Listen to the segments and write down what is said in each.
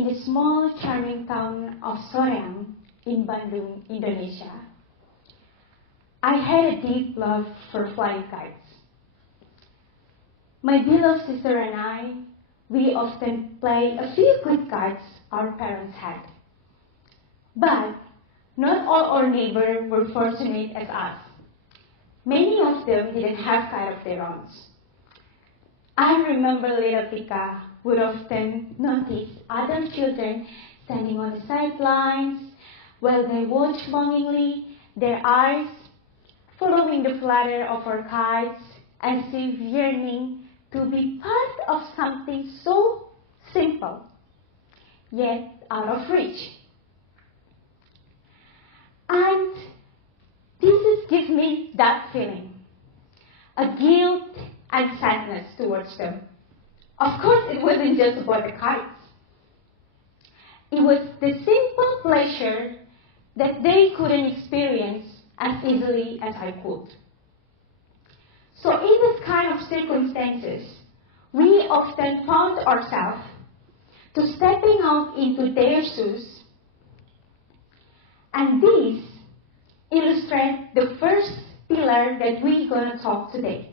in the small, charming town of Soreang in Bandung, Indonesia. I had a deep love for flying kites. My beloved sister and I, we often play a few good kites our parents had. But not all our neighbors were fortunate as us. Many of them didn't have kites of their own. I remember little Tika would often notice other children standing on the sidelines while they watched longingly, their eyes following the flutter of our kites as if yearning to be part of something so simple, yet out of reach. And this gives me that feeling, a guilt and sadness towards them. Of course, it wasn't just about the kites. It was the simple pleasure that they couldn't experience as easily as I could. So in this kind of circumstances, we often found ourselves to stepping out into their shoes, and these illustrate the first pillar that we're going to talk today,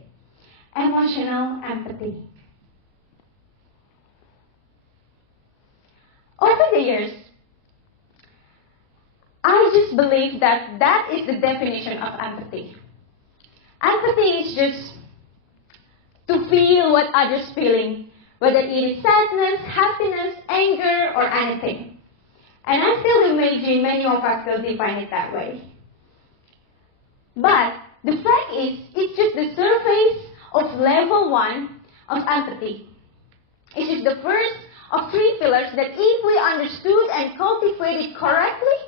emotional empathy. Over the years, I just believe that that is the definition of empathy. Empathy is just to feel what others are feeling, whether it is sadness, happiness, anger, or anything. And I still imagine many of us will define it that way. But the fact is, it's just the surface of level 1 of empathy. It is the first of 3 pillars that if we understood and cultivated correctly,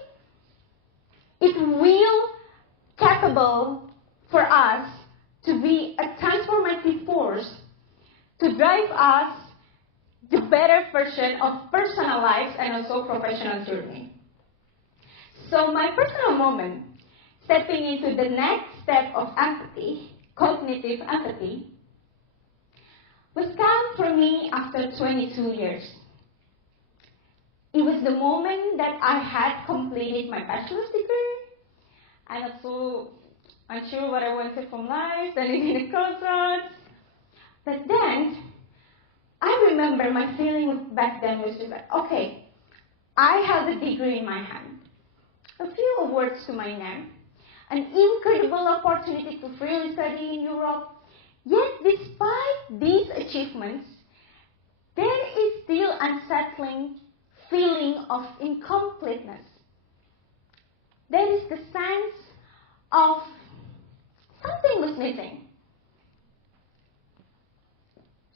it will capable for us to be a transformative force to drive us the better version of personal lives and also professional journey. So my personal moment, stepping into the next step of empathy, cognitive empathy, was come for me after 22 years. It was the moment that I had completed my bachelor's degree, and also unsure what I wanted from life, standing in a crossroads. But then, I remember my feeling back then was just like, okay, I have a degree in my hand, a few awards to my name, an incredible opportunity to freely study in Europe. Yet, despite these achievements, there is still unsettling feeling of incompleteness. There is the sense of something was missing.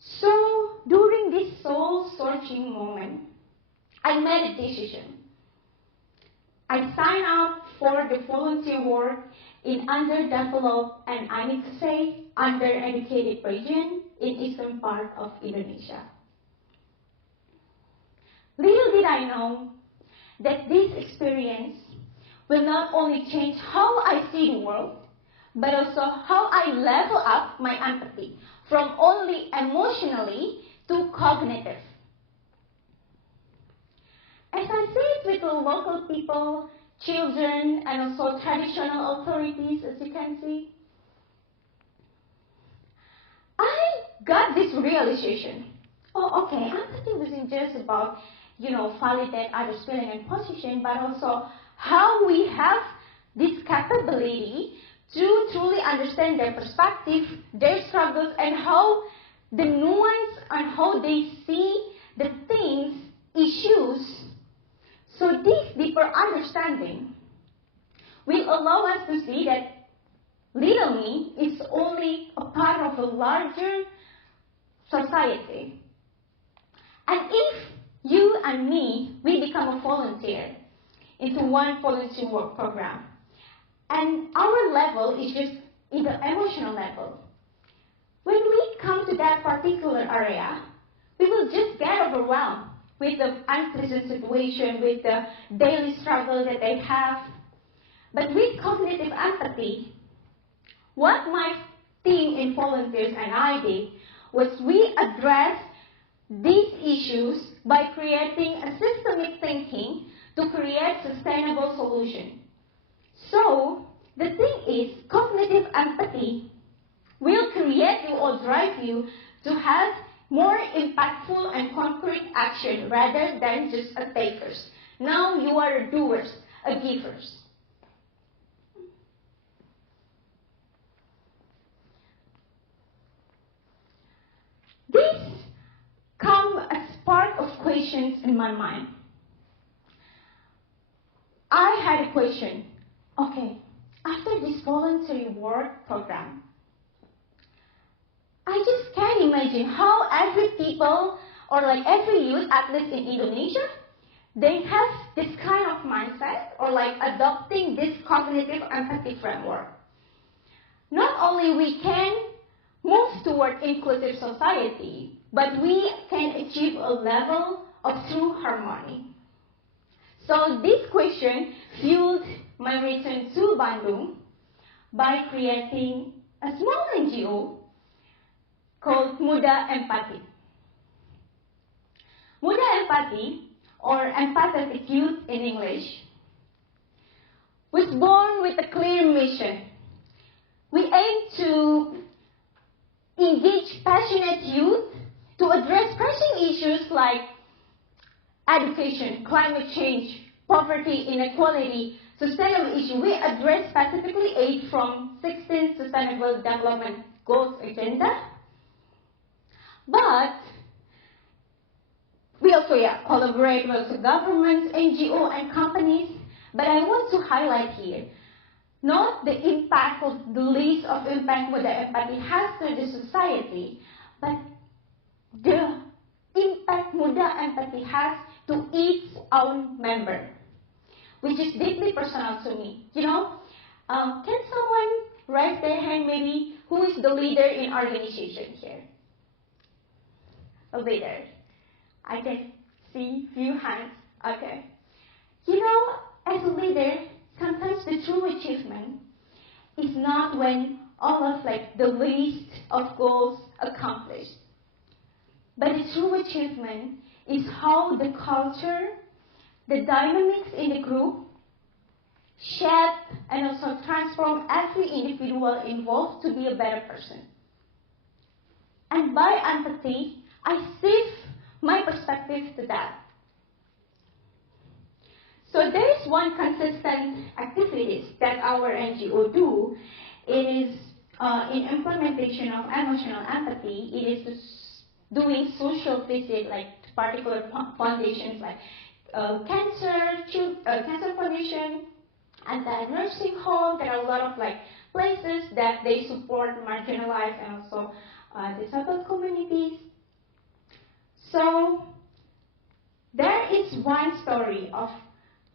So, during this soul-searching moment, I made a decision. I signed up for the volunteer work in underdeveloped and, I need to say, undereducated region in eastern part of Indonesia. Little did I know that this experience will not only change how I see the world, but also how I level up my empathy from only emotionally to cognitive. As I sit with the local people, children, and also traditional authorities, as you can see, I got this realization. Oh, okay, empathy wasn't just about, validate others' feeling and position, but also how we have this capability to truly understand their perspective, their struggles, and how the nuance and how they see the things, issues. So this deeper understanding will allow us to see that little me is only a part of a larger society. And if you and me, we become a volunteer into one volunteer work program, and our level is just in the emotional level, when we come to that particular area, we will just get overwhelmed with the unpleasant situation, with the daily struggle that they have. But with cognitive empathy, what my team in volunteers and I did was we addressed these issues by creating a systemic thinking to create sustainable solution. So, the thing is, cognitive empathy will create you or drive you to have more impactful and concrete action rather than just a takers. Now you are a doers, a givers. This come as part of questions in my mind. I had a question. Okay, after this voluntary work program, I just can't imagine how every people or like every youth, at least in Indonesia, they have this kind of mindset or like adopting this cognitive empathy framework. Not only we can move toward inclusive society, but we can achieve a level of true harmony. So this question fueled my return to Bandung by creating a small NGO called Muda Empati. Muda Empati, or empathetic youth in English, was born with a clear mission. We aim to engage passionate youth to address pressing issues like education, climate change, poverty, inequality, sustainable issues. We address specifically 8 from 16 Sustainable Development Goals agenda. But we also collaborate with governments, NGO, and companies. But I want to highlight here, not the impact of the list of impact Muda Empati has to the society, but the impact Muda Empati has to its own member, which is deeply personal to me. You know, can someone raise their hand maybe who is the leader in organization here? A leader. I can see few hands. Okay. You know, as a leader, sometimes the true achievement is not when all of like the list of goals accomplished. But the true achievement is how the culture, the dynamics in the group shape and also transform every individual involved to be a better person. And by empathy, I shift my perspective to that. So there is one consistent activities that our NGO do. It is in implementation of emotional empathy. It is doing social visit like particular foundations like cancer foundation and the nursing home. There are a lot of like places that they support marginalized and also disabled communities. So there is one story of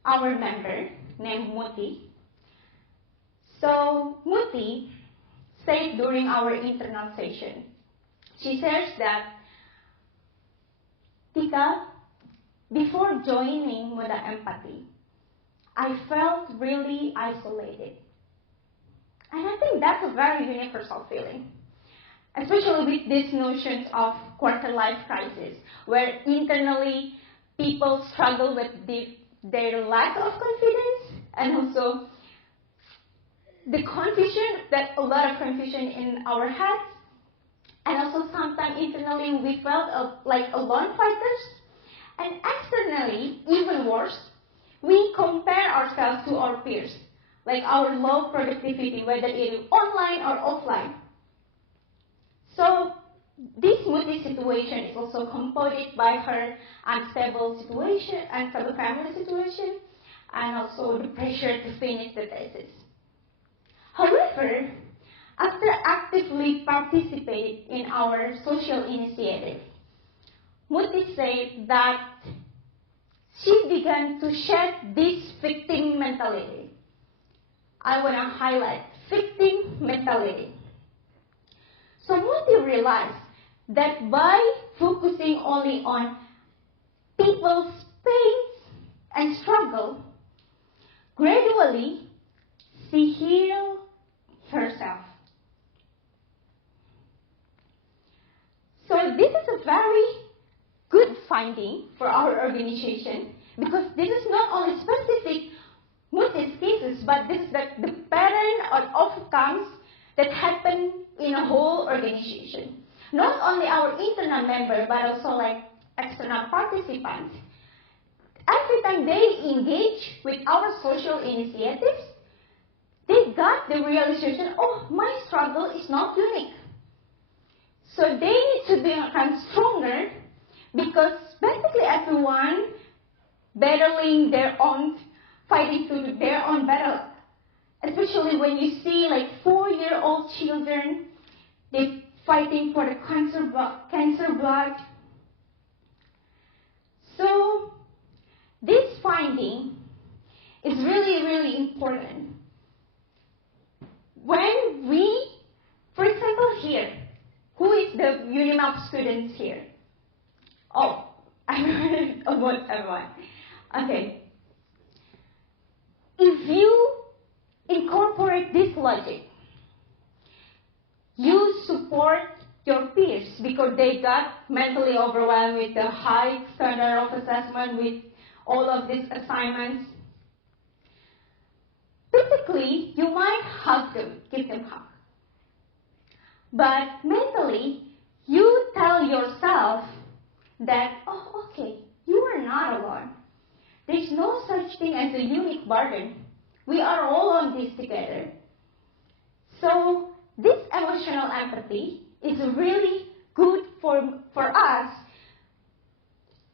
our member named Muti. So Muti said during our internal session, she says that, Tika, before joining Muda Empati, I felt really isolated. And I think that's a very universal feeling, especially with these notions of quarter-life crisis, where internally people struggle with their lack of confidence and also the confusion, that a lot of confusion in our heads, and also sometimes internally we felt like alone fighters, and externally, even worse, we compare ourselves to our peers, like our low productivity, whether it is online or offline. So this Muti situation is also compounded by her unstable family situation, and also the pressure to finish the thesis. However, after actively participating in our social initiative, Muti said that she began to shed this victim mentality. I want to highlight victim mentality. So Muti realized that by focusing only on people's pain and struggle, gradually she healed herself. So this is a very good finding for our organization, because this is not only specific multi cases, but this is the pattern of outcomes that happen in a whole organization. Not only our internal member, but also like external participants. Every time they engage with our social initiatives, they got the realization, oh, my struggle is not unique. So they need to become stronger, because basically everyone battling their own, fighting through their own battle. Especially when you see like 4-year-old children, they fighting for the cancer blood. So this finding is really, really important. When we, for example here, who is the UniMelb students here? Oh, almost everyone. Okay. If you incorporate this logic, you support your peers because they got mentally overwhelmed with the high standard of assessment, with all of these assignments. Physically, you might hug them, give them a hug. But mentally, you tell yourself that, oh, okay, you are not alone. There's no such thing as a unique burden. We are all on this together. So this emotional empathy is really good for us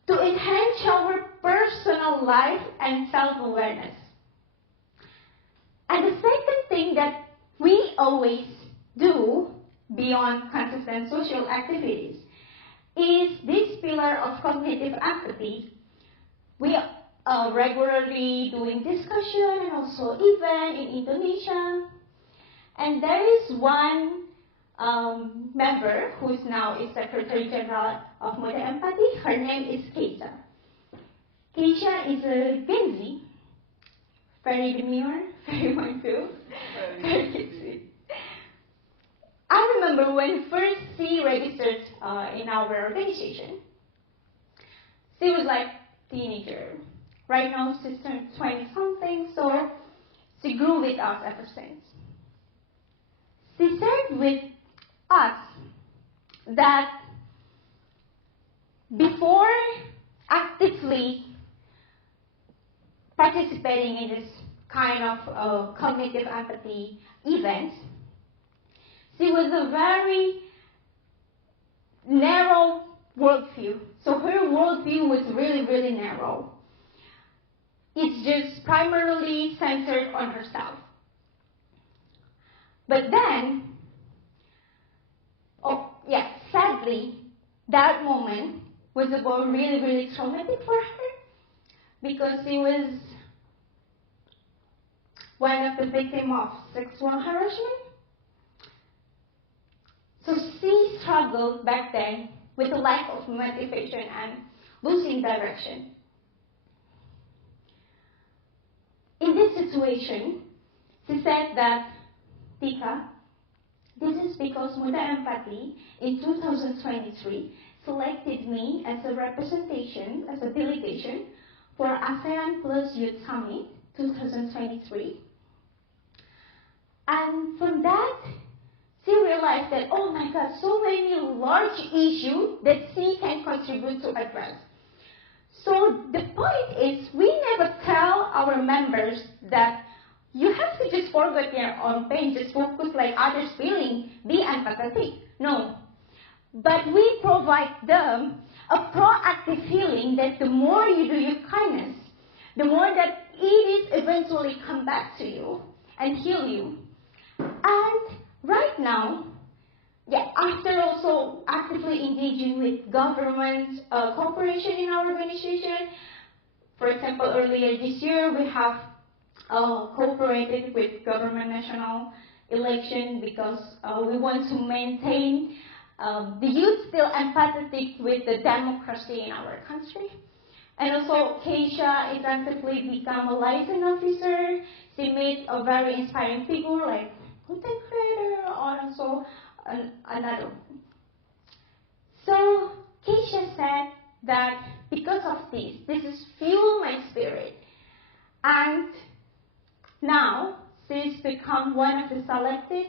to enhance our personal life and self-awareness. And the second thing that we always do beyond consistent social activities is this pillar of cognitive empathy. We are regularly doing discussion and also event in Indonesia. And there is one member who is now is Secretary General of Muda Empati. Her name is Keisha. Keisha is a Gen Z, very demure, very mindful, very cutesy. I remember when first she registered in our organization, she was like teenager. Right now she's turned 20-something, so she grew with us ever since. She shared with us that before actively participating in this kind of cognitive empathy event, she was a very narrow worldview. So her worldview was really, really narrow. It's just primarily centered on herself. But then, sadly, that moment was about really, really traumatic for her, because she was one of the victims of sexual harassment. So she struggled back then with a lack of motivation and losing direction. In this situation, she said that, Tika, this is because Muda Empati in 2023 selected me as a representation, as a delegation for ASEAN Plus Youth Summit 2023. And from that, she realized that, oh my God, so many large issues that she can contribute to address. So the point is, we never tell our members that you have to just forget your own pain, just focus like others feeling, be empathetic. No. But we provide them a proactive healing that the more you do your kindness, the more that it is eventually come back to you and heal you. And right now, after also actively engaging with government cooperation in our organization, for example, earlier this year we have cooperated with government national election because we want to maintain the youth still empathetic with the democracy in our country. And also, Keisha is actively become a liaison officer. She made a very inspiring figure like content creator, or also another. So Keisha said that because of this is fuel my spirit. And now, she's become one of the selected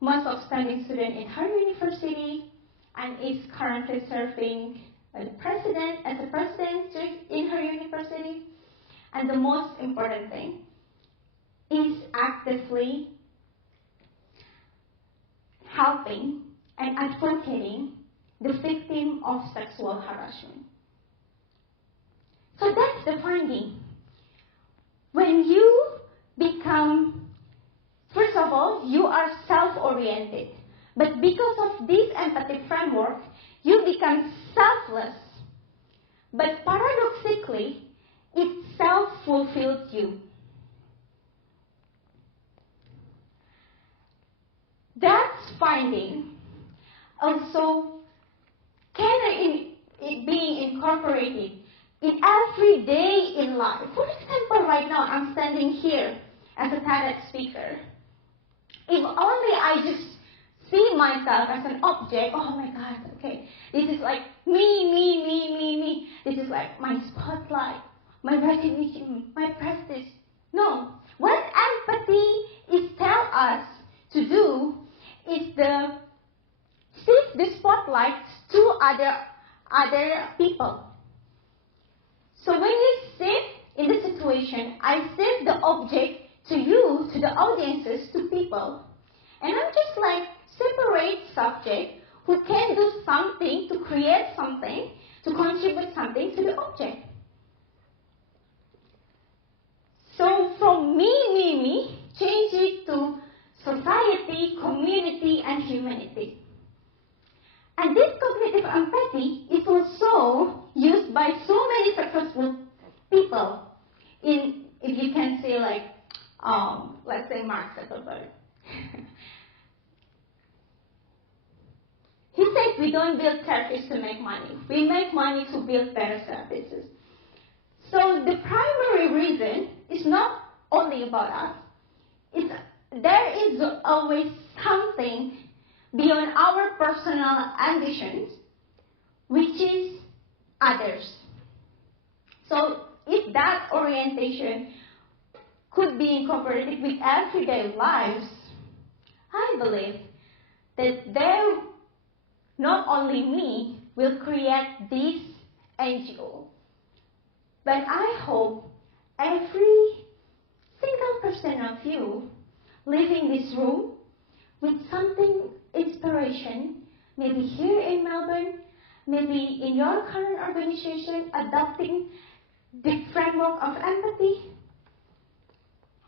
most outstanding students in her university and is currently serving as a president in her university. And the most important thing is actively helping and advocating the victim of sexual harassment. So that's the finding. When you become, first of all, you are self-oriented. But because of this empathy framework, you become selfless. But paradoxically, it self-fulfilled you. That finding also can being incorporated in every day in life. For example, right now I'm standing here as a TEDx speaker. If only I just see myself as an object, oh my God, okay, this is like me. This is like my spotlight, my recognition, my prestige. No, what empathy is tell us to do is shift the spotlight to other people. So when you sit in the situation, I shift the object to you, to the audiences, to people. And I'm just like separate subject who can do something to create something, to contribute something to the object. So from me, change it to society, community, and humanity. And this cognitive empathy is also used by so many successful people in, if you can say like, let's say Mark Zuckerberg. He said we don't build services to make money. We make money to build better services. So the primary reason is not only about us. There is always something beyond our personal ambitions, which is others. So if that orientation could be incorporated with everyday lives, I believe that there, not only me, will create this NGO, but I hope every single person of you leaving this room with something inspiration, maybe here in Melbourne, maybe in your current organization, adopting the framework of empathy,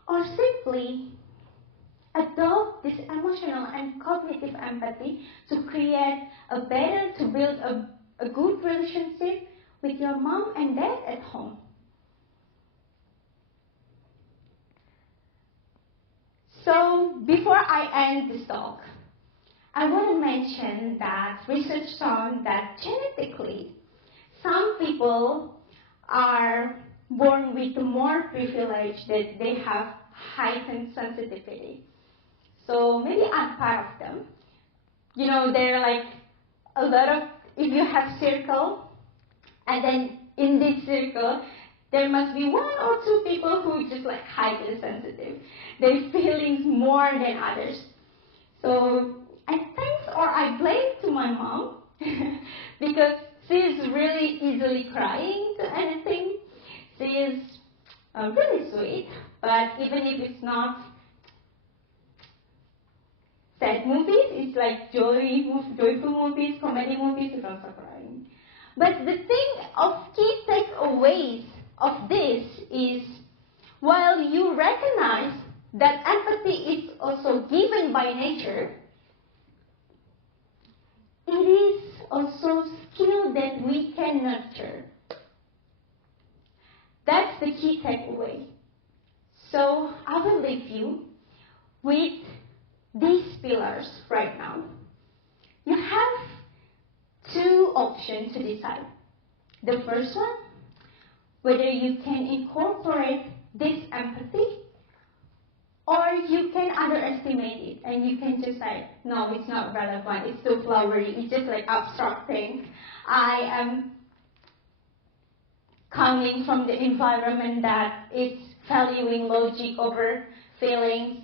or simply adopt this emotional and cognitive empathy to create to build a good relationship with your mom and dad at home. So before I end this talk, I want to mention that research shown that genetically, some people are born with more privilege, that they have heightened sensitivity. So maybe I'm part of them. You know, there are like a lot of, if you have circle, and then in this circle, there must be one or two people who just like highly sensitive. Their feelings more than others. So I blame to my mom because she is really easily crying to anything. She is really sweet, but even if it's not sad movies, it's like joyful movies, comedy movies, she's also crying. But the thing of key takeaways of this is, while you recognize that empathy is also given by nature, it is also skill that we can nurture. That's the key takeaway. So I will leave you with these pillars right now. You have two options to decide. The first one, whether you can incorporate this empathy, or you can underestimate it and you can just say, no, it's not relevant, it's too flowery, it's just like abstract thing. I am coming from the environment that is valuing logic over feelings.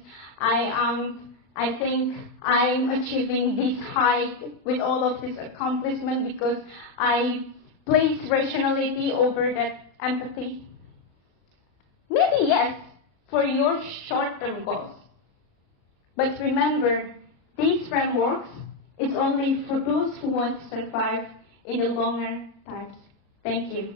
I think I'm achieving this height with all of this accomplishment because I place rationality over that empathy. Maybe yes, for your short-term goals. But remember, these frameworks is only for those who want to survive in the longer times. Thank you.